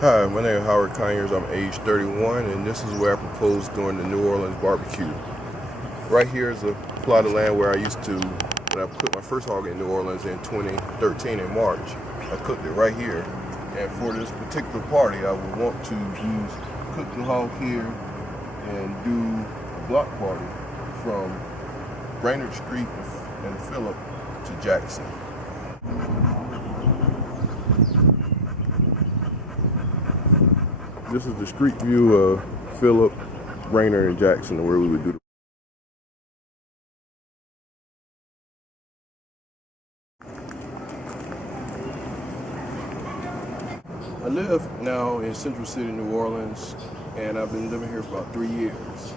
Hi, my name is Howard Conyers. I'm age 31, and this is where I propose doing the New Orleans BBQ. Right here is a plot of land where I used to, when I put my first hog in New Orleans in 2013 in March. I cooked it right here, and for this particular party, I would want to cook the hog here and do a block party from Brainerd Street and Phillip to Jackson. This is the street view of Phillip, Brainerd, and Jackson, where we would do I live now in Central City, New Orleans, and I've been living here for about 3 years.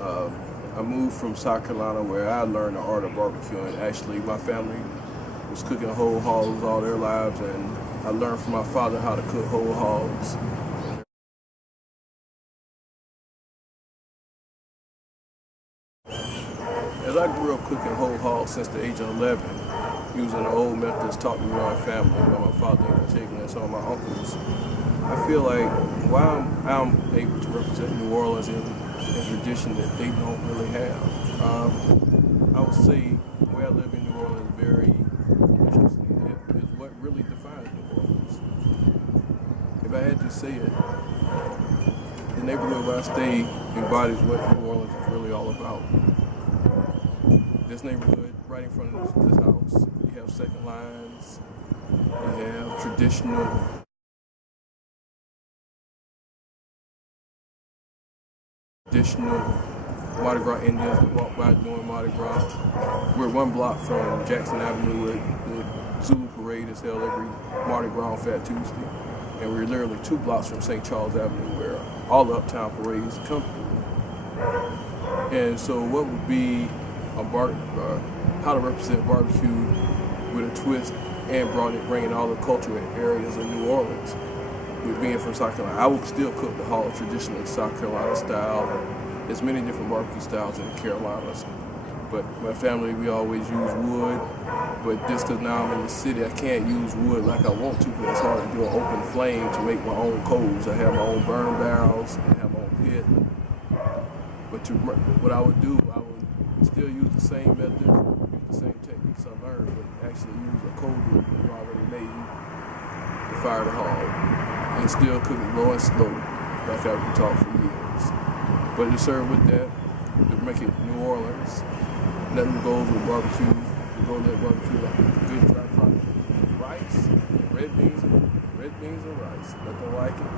I moved from South Carolina where I learned the art of barbecuing. Actually, my family was cooking whole hogs all their lives, and I learned from my father how to cook whole hogs. As I grew up cooking whole hogs since the age of 11, using the old methods taught me by my family, by my father in particular, and some of my uncles, I feel like while I'm able to represent New Orleans in a tradition that they don't really have, I would say the way I live in New Orleans is very interesting. It is what really defines New Orleans. If I had to say it, the neighborhood where I stay embodies what New Orleans is really all about. This neighborhood, right in front of this house, you have second lines, you have traditional Mardi Gras Indians that walk by doing Mardi Gras. We're one block from Jackson Avenue where the Zulu Parade is held every Mardi Gras on Fat Tuesday. And we're literally 2 blocks from St. Charles Avenue where all the uptown parades come through. And so what would be how to represent barbecue with a twist and bringing all the cultural areas of New Orleans. With being from South Carolina, I would still cook the hog traditionally South Carolina style. There's many different barbecue styles in the Carolinas, but my family, we always use wood. But just because now I'm in the city, I can't use wood like I want to because it's hard to do an open flame to make my own coals. I have my own burn barrels, I have my own pit. But what I would do, I would still use the same methods, use the same techniques I learned, but actually use a cold wood already made to fire the hog. And still cook it low and slow, like I've been taught for years. But to serve with that, to make it New Orleans, nothing goes with barbecue. You go let barbecue like a good dry pot. Rice, red beans and rice, nothing like it.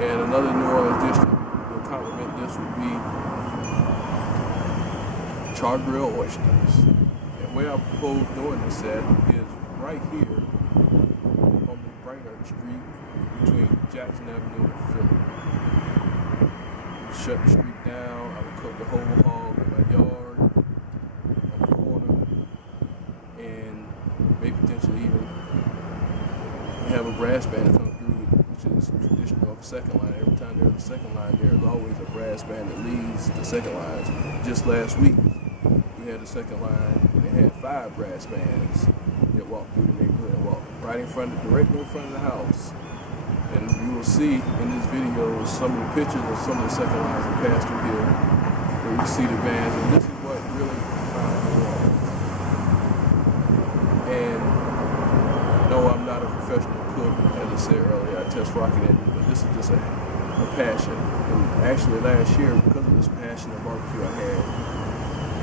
And another New Orleans dish that will complement this would be char grilled oysters. And where I propose doing this at is right here on the Brainerd Street between Jackson Avenue and Phillip. Shut the street down, I would cook the whole hog in my yard, on the corner, and maybe potentially even have a brass band come through, which is traditional of the second line. Every time there's a second line, there's always a brass band that leads the second lines. Just last week, we had the second line, and they had 5 brass bands that walked through the neighborhood and walked directly in front of the house. And you will see in this video some of the pictures of some of the second lines that pass through here, where you see the bands, and this is what really defines the wall. And no, I'm not a professional cook, as I said earlier, I test rocket engine, but this is just a passion. And actually last year, because of this passion of barbecue I had,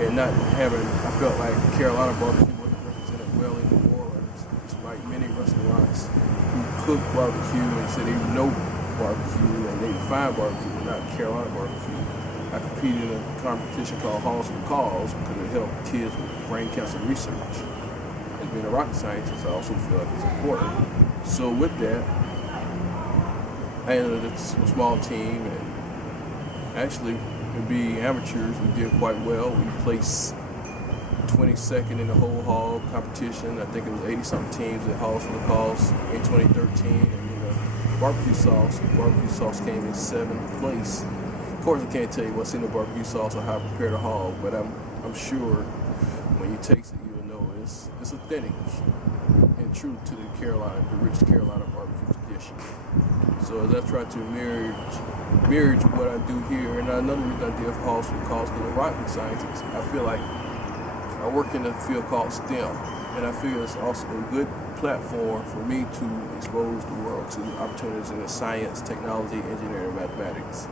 and not having, I felt like Carolina barbecue wasn't represented well in New Orleans, despite many restaurants who cook barbecue and say they know barbecue and they find barbecue, but not Carolina barbecue. I competed in a competition called Halls for Cause because it helped kids with brain cancer research. As being a rocket scientist, I also feel like it's important. So with that, I ended up a small team, and actually, to be amateurs, we did quite well. We placed 22nd in the whole hog competition. I think it was 80-something teams at Halls for the Cause in 2013. And barbecue sauce came in 7th place. Of course, I can't tell you what's in the barbecue sauce or how to prepare the hog, but I'm sure when you taste it, you'll know it's authentic and true to the rich Carolina barbecue tradition. So as I try to marriage what I do here, and another reason I did Halls for the cause because of rocket scientists, I feel like I work in a field called STEM, and I feel it's also a good platform for me to expose the world to opportunities in the science, technology, engineering, and mathematics,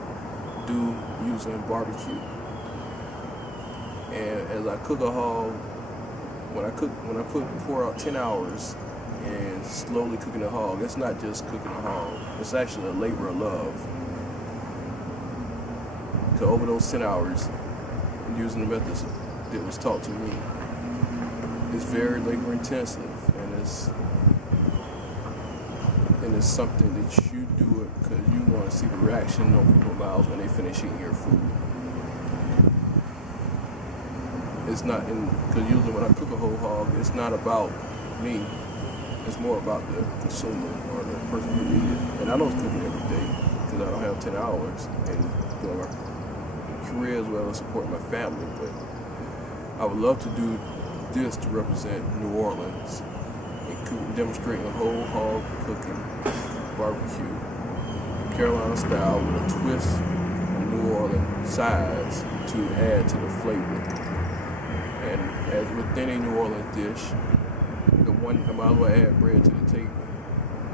using barbecue. And as I cook a hog, when I pour out 10 hours and slowly cooking a hog, it's not just cooking a hog, it's actually a labor of love. Because over those 10 hours, using the methods that was taught to me, it's very labor intensive, and it's something that you do it because you want to see the reaction on people's mouths when they finish eating your food. It's not because usually when I cook a whole hog, it's not about me. It's more about the consumer or the person who eats it. And I don't cook it every day because I don't have 10 hours and my career as well as support my family. But I would love to do this to represent New Orleans and demonstrating a whole hog cooking barbecue, Carolina style, with a twist of New Orleans sides to add to the flavor. And as with any New Orleans dish, I might as well add bread to the table.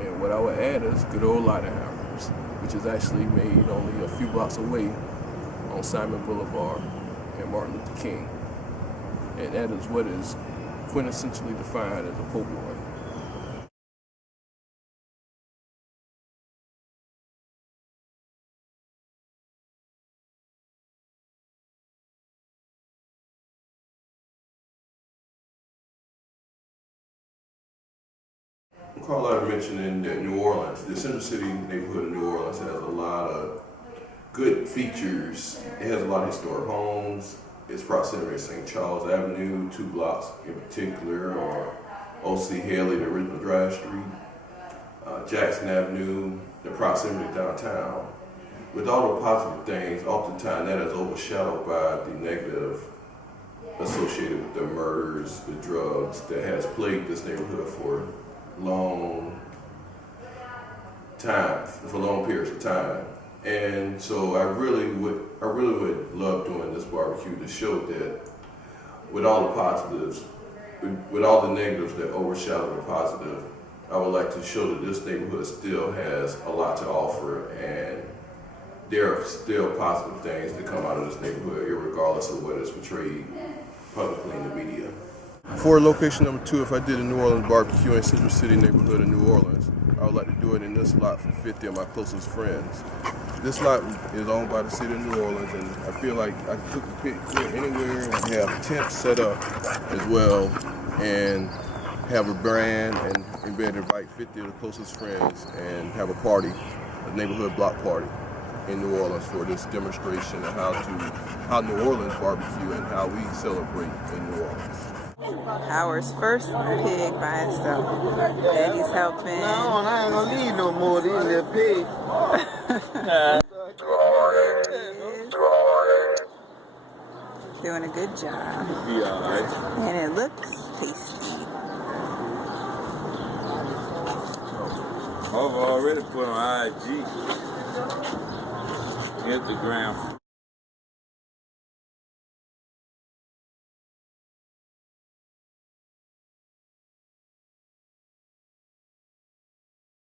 And what I would add is good old Lighthammers, which is actually made only a few blocks away on Simon Boulevard and Martin Luther King. And that is what is quintessentially defined as a po' boy. Carlisle mentioned that New Orleans, the Central City neighborhood of New Orleans, has a lot of good features. It has a lot of historic homes. Its proximity to St. Charles Avenue, 2 blocks in particular, or O.C. Haley, the original Drive Street, Jackson Avenue, the proximity to downtown. With all the positive things, oftentimes that is overshadowed by the negative associated with the murders, the drugs that has plagued this neighborhood for long periods of time. And so I really would love doing this barbecue to show that with all the positives, with all the negatives that overshadow the positive, I would like to show that this neighborhood still has a lot to offer, and there are still positive things that come out of this neighborhood, regardless of what is portrayed publicly in the media. For location number 2, if I did a New Orleans barbecue in Central City neighborhood of New Orleans, I would like to do it in this lot for 50 of my closest friends. This lot is owned by the city of New Orleans, and I feel like I could cook a pit here anywhere and have tents set up as well, and have a brand and be able to invite 50 of the closest friends and have a party, a neighborhood block party in New Orleans for this demonstration of how New Orleans barbecue and how we celebrate in New Orleans. Howard's first pig by himself. Daddy's helping. No, I ain't gonna need no more of these little pigs. Doing a good job. Yeah, alright. And it looks tasty. I've already put on IG, Instagram.